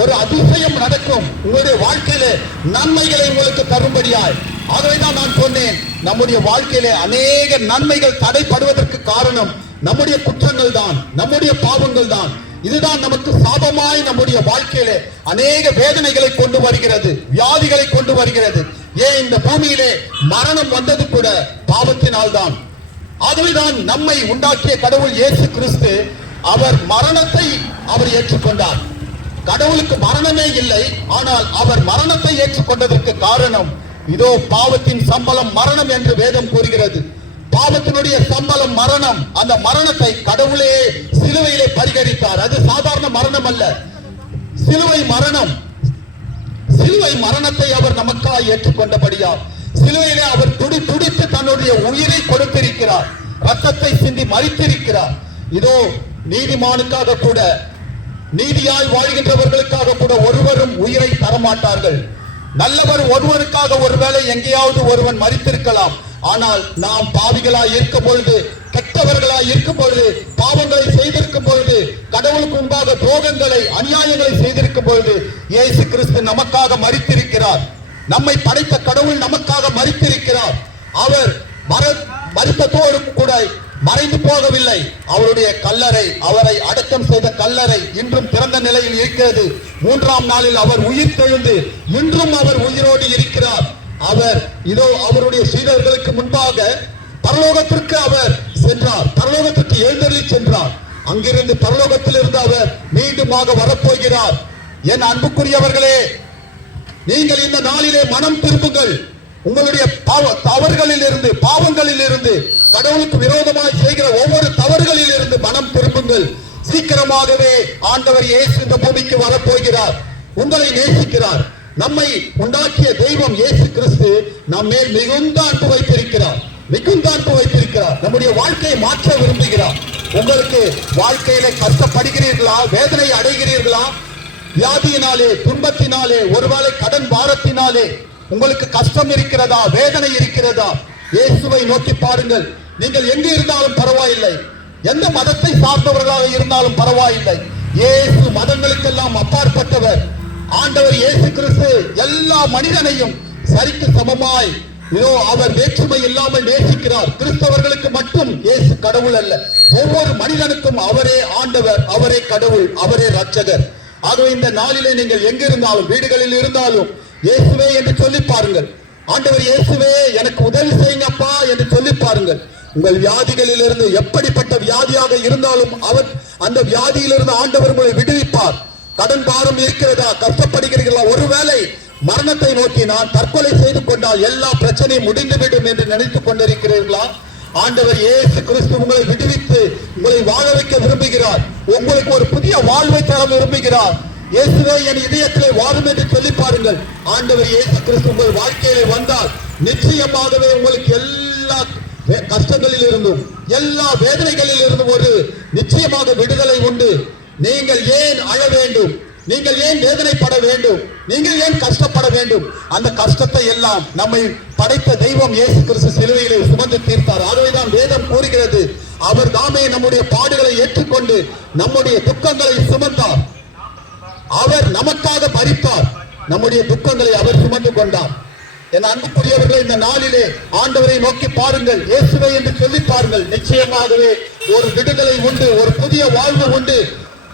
ஒரு அதிசயம் நடக்கும். உங்களுடைய வாழ்க்கையிலே நன்மைகளை உங்களுக்கு தரும்படியாய். ஆகவேதான் நான் சொன்னேன், நம்முடைய வாழ்க்கையிலே அநேக நன்மைகள் தடைப்படுவதற்கு காரணம் நம்முடைய குற்றங்கள் தான், நம்முடைய பாவங்கள் தான். இதுதான் நமக்கு சாபமாய் நம்முடைய வாழ்க்கையிலே அநேக வேதனைகளை கொண்டு வருகிறது, வியாதிகளை கொண்டு வருகிறது. ஏன் இந்த பூமியிலே மரணம் வந்தது கூட பாவத்தினால் தான். ஆகவேதான் நம்மை உண்டாக்கிய கடவுள் இயேசு கிறிஸ்து அவர் மரணத்தை அவர் ஏற்றுக்கொண்டார். கடவுளுக்கு மரணமே இல்லை, ஆனால் அவர் மரணத்தை ஏற்றுக்கொண்டதற்கு காரணம் இதோ பாவத்தின் சம்பளம் மரணம் என்று வேதம் கூறுகிறது. பாவத்தினுடைய சம்பளம் மரணம். அந்த மரணத்தை கடவுளே சிலுவையிலே பரிகரித்தார். அது சாதாரண மரணம் அல்ல, சிலுவை மரணம். சிலுவை மரணத்தை அவர் நமக்காக ஏற்றுக்கொண்டபடியால் சிலுவையிலே அவர் துடித்து தன்னுடைய உயிரை கொடுத்திருக்கிறார், ரத்தத்தை சிந்தி மரித்திருக்கிறார். இதோ நீதிமானுக்காக கூட, நீதியாய் வாழ்கின்றவர்களுக்காக கூட ஒருவரும் உயிரை தரமாட்டார்கள். நல்லவர் ஒருவருக்காக ஒருவேளை எங்கேயாவது ஒருவன் மரித்திருக்கலாம். ஆனால் நாம் பாவிகளாய் இருக்கும் பொழுது, கெட்டவர்களாய் இருக்கும் பொழுது, பாவங்களை செய்திருக்கும் பொழுது, கடவுளுக்கு முன்பாக துரோகங்களை அநியாயங்களை செய்திருக்கும் பொழுது இயேசு கிறிஸ்து நமக்காக மரித்திருக்கிறார். நம்மை படைத்த கடவுள் நமக்காக மரித்திருக்கிறார். அவர் மரித்ததோடு கூட மறைந்து போகவில்லை. அவருடைய கல்லறை, அவரை அடக்கம் செய்த கல்லறை இன்றும் திறந்த நிலையில் இருக்கிறது. 3ஆம் நாளில் அவர் உயிர் தெழுந்து இன்றும் அவர் உயிரோடு இருக்கிறார். அவர் இதோ அவருடைய சீடர்களுக்கு முன்பாக பரலோகத்திற்கு அவர் சென்றார், பரலோகத்திற்கு எழுந்தருளி சென்றார். அங்கிருந்து பரலோகத்திலிருந்து அவர் மீண்டுமாக வரப்போகிறார். என் அன்புக்குரியவர்களே, நீங்கள் இந்த நாளிலே மனம் திரும்புங்கள். உங்களுடைய தவறுகளில் இருந்து, பாவங்களில் இருந்து, கடவுளுக்கு விரோதமாய் செய்கிற ஒவ்வொரு தவறுகளில் இருந்து மனம் திரும்புங்கள். சீக்கிரமாகவே ஆண்டவர் இயேசு இந்த பூமிக்கு வரப்போகிறார். உங்களை நேசிக்கிறார். நம்மை உண்டாக்கிய தெய்வம் இயேசு கிறிஸ்து நம் மேல் மிகுந்த அன்பு வைத்திருக்கிறார், மிகுந்த அன்பு வைத்திருக்கிறார். நம்முடைய வாழ்க்கையை மாற்ற விரும்புகிறார். உங்களுக்கு வாழ்க்கையில கஷ்டப்படுகிறீர்களா, வேதனை அடைகிறீர்களா, வியாதியினாலே, துன்பத்தினாலே, ஒருவேளை கடன் பாரத்தினாலே உங்களுக்கு கஷ்டம் இருக்கிறதா, வேதனை இருக்கிறதா? இயேசுவை நோக்கி பாருங்கள். நீங்கள் எங்கு இருந்தாலும் பரவாயில்லை, எந்த மதத்தை சார்ந்தவர்களாக இருந்தாலும் பரவாயில்லை. இயேசு மதங்களுக்கெல்லாம் அப்பாற்பட்டவர். ஆண்டவர் இயேசு கிறிஸ்து எல்லா மனிதனையும் சரிக்கு சமமாய் இதோ அவர் வேற்றுமை இல்லாமல் நேசிக்கிறார். கிறிஸ்தவர்களுக்கு மட்டும் இயேசு கடவுள் அல்ல, ஒவ்வொரு மனிதனுக்கும் அவரே ஆண்டவர், அவரே கடவுள், அவரே ரட்சகர். ஆகவே இந்த நாளிலே நீங்கள் எங்கிருந்தாலும், வீடுகளில் இருந்தாலும் இயேசுவே என்று சொல்லி பாருங்கள். ஆண்டவர் இயேசுவே எனக்கு உதவி செய்யுங்கப்பா என்று சொல்லி பாருங்கள். உங்கள் வியாதிகளில் இருந்து, எப்படிப்பட்ட வியாதியாக இருந்தாலும் அவர் அந்த வியாதியிலிருந்து ஆண்டவர் உங்களை விடுவிப்பார். கடன் பாரம் இருக்கிறதா, கஷ்டப்படுகிறீர்களா, ஒருவேளை மரணத்தை நோக்கி நான் தற்கொலை செய்து கொண்டால் எல்லா பிரச்சனையும் முடிந்துவிடும் என்று நினைத்துக் கொண்டிருக்கிறீர்களா? ஆண்டவர் இயேசு கிறிஸ்து உங்களை விடுவித்து உங்களை வாழ வைக்க விரும்புகிறார். உங்களுக்கு ஒரு புதிய வாழ்வை தர விரும்புகிறார். இயேசுவே என் இதயத்திலே வாழும் என்று சொல்லி பாருங்கள். ஆண்டவர் இயேசு கிறிஸ்து உங்கள் வாழ்க்கையிலே வந்தால் நிச்சயமாகவே உங்களுக்கு எல்லா கஷ்டங்களில் இருந்தும், எல்லா வேதனைகளில் இருந்தும் ஒரு நிச்சயமாக விடுதலை உண்டு. நீங்கள் ஏன் அழ வேண்டும்? நீங்கள் ஏன் வேதனைப்பட வேண்டும்? நீங்கள் ஏன் கஷ்டப்பட வேண்டும்? அந்த கஷ்டத்தை எல்லாம் நம்மை படைத்த தெய்வம் இயேசு கிறிஸ்து சிலுவையிலே சுமந்து தீர்த்தார். ஆகவேதான் வேதம் கூறுகிறது, அவர் தாமே நம்முடைய பாடுகளை ஏற்றுக்கொண்டு நம்முடைய துக்கங்களை சுமந்தார். அவர் நமக்காக மரித்தார், நம்முடைய துக்கங்களை அவர் சுமந்து கொண்டார். என் அன்புக்குரியவர்கள், இந்த நாளிலே ஆண்டவரை நோக்கி பாருங்கள், இயேசுவை என்று சொல்லி பாருங்கள். நிச்சயமாகவே ஒரு விடுதலை உண்டு, ஒரு புதிய வாழ்வு உண்டு.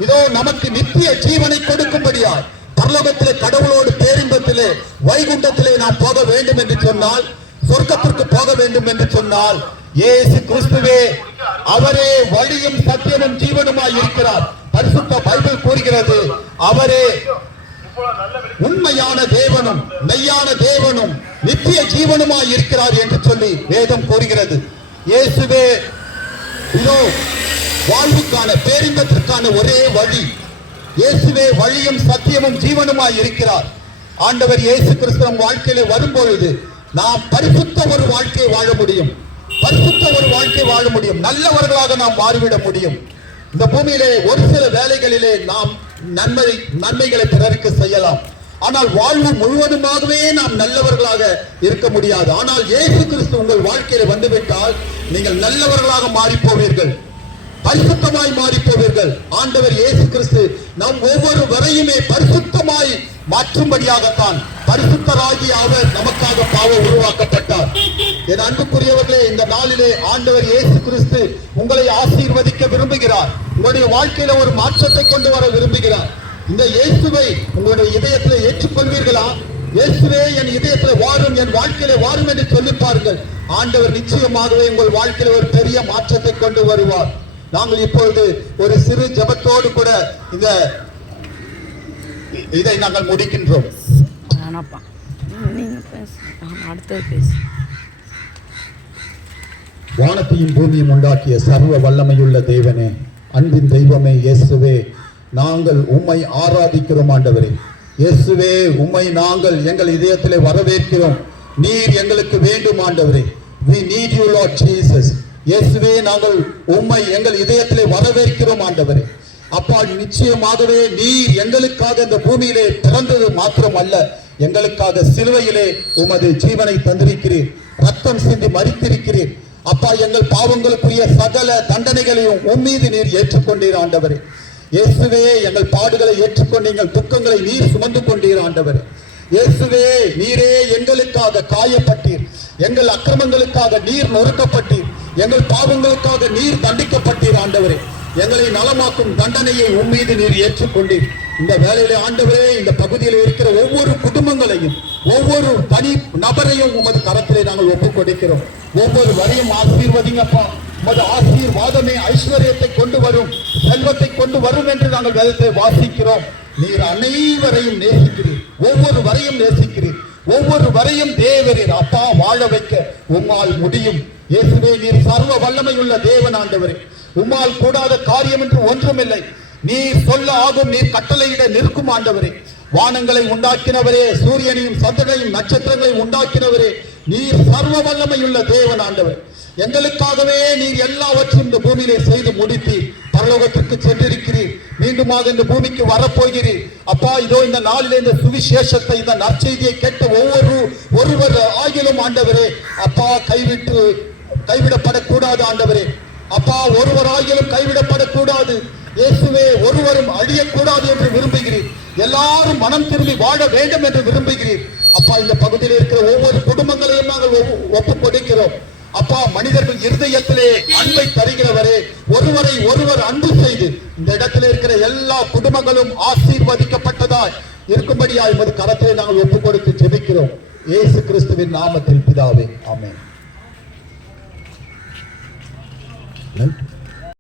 இதோ நமக்கு நித்திய ஜீவனை கொடுக்கும்படியாய் பரலோகத்திலே கடவுளோடு பேரின்பத்திலே வைகுண்டத்திலே நாம் போக வேண்டும் என்று சொன்னால், சொர்க்கத்திற்கு போக வேண்டும் என்று சொன்னால் இயேசு கிறிஸ்துவே அவரே வழியும் சத்தியமும் ஜீவனுமாய் இருக்கிறார். பரிசுத்த பைபிள் கூறுகிறது, அவரே உண்மையான தேவனும் மெய்யான தேவனும் நித்திய ஜீவனுமாய் இருக்கிறார் என்று சொல்லி வேதம் கூறுகிறது. இயேசுவே இதோ வாழ்வுக்கான, பேரின்பத்திற்கான ஒரே வழி. இயேசுவே வழியும் சத்தியமும் ஜீவனுமாய் இருக்கிறார். ஆண்டவர் இயேசு கிறிஸ்து நம் வாழ்க்கையிலே வரும்பொழுது நாம் பரிசுத்த ஒரு வாழ்க்கையை வாழ முடியும், பரிசுத்த ஒரு வாழ்க்கை வாழ முடியும், நல்லவர்களாக நாம் மாறிவிட முடியும். இந்த பூமியிலே ஒரு சில வேலைகளிலே நாம் நன்மைகளை பிறருக்கு செய்யலாம், ஆனால் வாழ்வு முழுவதுமாகவே நாம் நல்லவர்களாக இருக்க முடியாது. ஆனால் இயேசு கிறிஸ்து உங்கள் வாழ்க்கையில வந்துவிட்டால் நீங்கள் நல்லவர்களாக மாறி போவீர்கள். பரிசுத்தமாய் மாறி போவீர்கள். ஆண்டவர் இயேசு கிறிஸ்து நம் ஒவ்வொருவரையுமே பரிசுத்தமாய் மாற்றும்படியாகத்தான் பரிசுத்தராகி அவர் நமக்காக பாவம் உருவாக்கப்பட்டார். என் அன்புக்குரியவர்களே, இந்த நாளிலே ஆண்டவர் இயேசு கிறிஸ்து உங்களை ஆசீர்வதிக்க விரும்புகிறார். உங்களுடைய வாழ்க்கையில ஒரு மாற்றத்தை கொண்டு வர விரும்புகிறார். இந்த இயேசுவை உங்களுடைய இதயத்திலே ஏற்றுக்கொள்வீர்களா? இயேசுவே என் இதயத்தில் வாரும், என் வாழ்க்கையில வாரும் என்று சொல்லிப்பார்கள். ஆண்டவர் நிச்சயமாகவே உங்கள் வாழ்க்கையில ஒரு பெரிய மாற்றத்தை கொண்டு வருவார். நாங்கள் இப்பொழுது ஒரு சிறு ஜெபத்தோடு கூட இதை நாங்கள் முடிக்கின்றோம். வானத்தையும் பூமியும் உண்டாக்கிய சர்வ வல்லமையுள்ள தேவனே, அன்பின் தெய்வமே இயேசுவே, நாங்கள் உம்மை ஆராதிக்கிறோம். ஆண்டவரே இயேசுவே, உம்மை நாங்கள் எங்கள் இதயத்திலே வரவேற்கிறோம். நீர் எங்களுக்கு வேண்டும் ஆண்டவரே. We need you Lord Jesus. இயேசுவே, நாங்கள் உம்மை எங்கள் இதயத்திலே வரவேற்கிறோம் ஆண்டவரே. அப்பா, நிச்சயமாகவே நீர் எங்களுக்காக இந்த பூமியிலே பிறந்தது மாத்திரம் அல்ல, எங்களுக்காக சிலுவையிலே உமது ஜீவனை தந்திருக்கிறீர், ரத்தம் சிந்தி மரித்திருக்கிறீர். அப்பா, எங்கள் பாவங்களுக்குரிய சகல தண்டனைகளையும் உம்மீது நீர் ஏற்றுக்கொண்டீர் ஆண்டவரே. இயேசுவே, எங்கள் பாடுகளை ஏற்றுக்கொண்டு எங்கள் துக்கங்களை நீர் சுமந்து கொண்டீர் ஆண்டவரே. இயேசுவே, நீரே எங்களுக்காக காயப்பட்டீர், எங்கள் அக்கிரமங்களுக்காக நீர் நொறுக்கப்பட்டீர், எங்கள் பாவங்களுக்காக நீர் தண்டிக்கப்பட்டீர் ஆண்டவரே. எங்களை நலமாக்கும் தண்டனையை உம்மீது நீர் ஏற்றுக்கொண்டீர். இந்த வேளையிலே ஆண்டவரே, இந்த பகுதியில் இருக்கிற ஒவ்வொரு குடும்பங்களையும் ஒவ்வொரு தனி நபரையும் உமது கரத்திலே நாங்கள் ஒப்புக் கொடுக்கிறோம். ஒவ்வொரு வரையும் ஆசீர்வதிங்கப்பா. உமது ஆசீர்வாதமே ஐஸ்வர்யத்தை கொண்டு வரும், செல்வத்தை கொண்டு வரும் என்று நாங்கள் வேதத்தை வாசிக்கிறோம். நீர் அனைவரையும் நேசிக்கிறீர், ஒவ்வொரு வரையும் நேசிக்கிறீர், ஒவ்வொரு வரையும் தேவரீர். அப்பா, வாழ வைக்க உம்மால் முடியும். இயேசுவே, நீர் சர்வ வல்லமையுள்ள தேவன் ஆண்டவரே. உம்மால் கூடாத காரியம் என்று ஒன்றுமில்லை. நீர் சொல்ல ஆகும், நீர் கட்டளையிட நிற்கும் ஆண்டவரே. வானங்களை உண்டாக்கினவரே, சூரியனையும் சந்திரனையும் நட்சத்திரங்களையும் உண்டாக்கினவரே, நீர் சர்வ வல்லமையுள்ள தேவன் ஆண்டவர். எங்களுக்காகவே நீர் எல்லாவற்றையும் இந்த பூமியிலே செய்து முடித்தீர். பரலோகத்திற்கு சென்றிருக்கிறீர், மீண்டுமாக இந்த பூமிக்கு வரப்போகிறீர். அப்பா, இதோ இந்த நாளிலே இந்த சுவிசேஷத்தை, இந்த நற்செய்தியை கேட்ட ஒருவர் ஆகிலும் ஆண்டவரே, அப்பா, கைவிடப்படக்கூடாது ஆண்டவரே. அப்பா, ஒருவராகிலும் கைவிடப்படக்கூடாது இயேசுவே. ஒருவரும் அழியக்கூடாது என்று விரும்புகிறீர். எல்லாரும் மனம் திரும்பி வாழ வேண்டும் என்று விரும்புகிறீர். அப்பா, இந்த பகுதியில் இருக்கிற ஒவ்வொரு குடும்பங்களையும் நாங்கள் ஒப்புக் கொடுக்கிறோம். அப்பா, மனிதர்கள் இருதயத்திலே அன்பை தருகிறவரே, ஒருவரை ஒருவர் அன்பு செய்து இந்த இடத்துல இருக்கிற எல்லா குடும்பங்களும் ஆசீர்வதிக்கப்பட்டதாய் இருக்கும்படியாய் உமது கரத்திலே நாங்கள் ஒப்புக் கொடுத்து ஜெபிக்கிறோம். இயேசு கிறிஸ்துவின் நாமத்தில் பிதாவே, ஆமென்.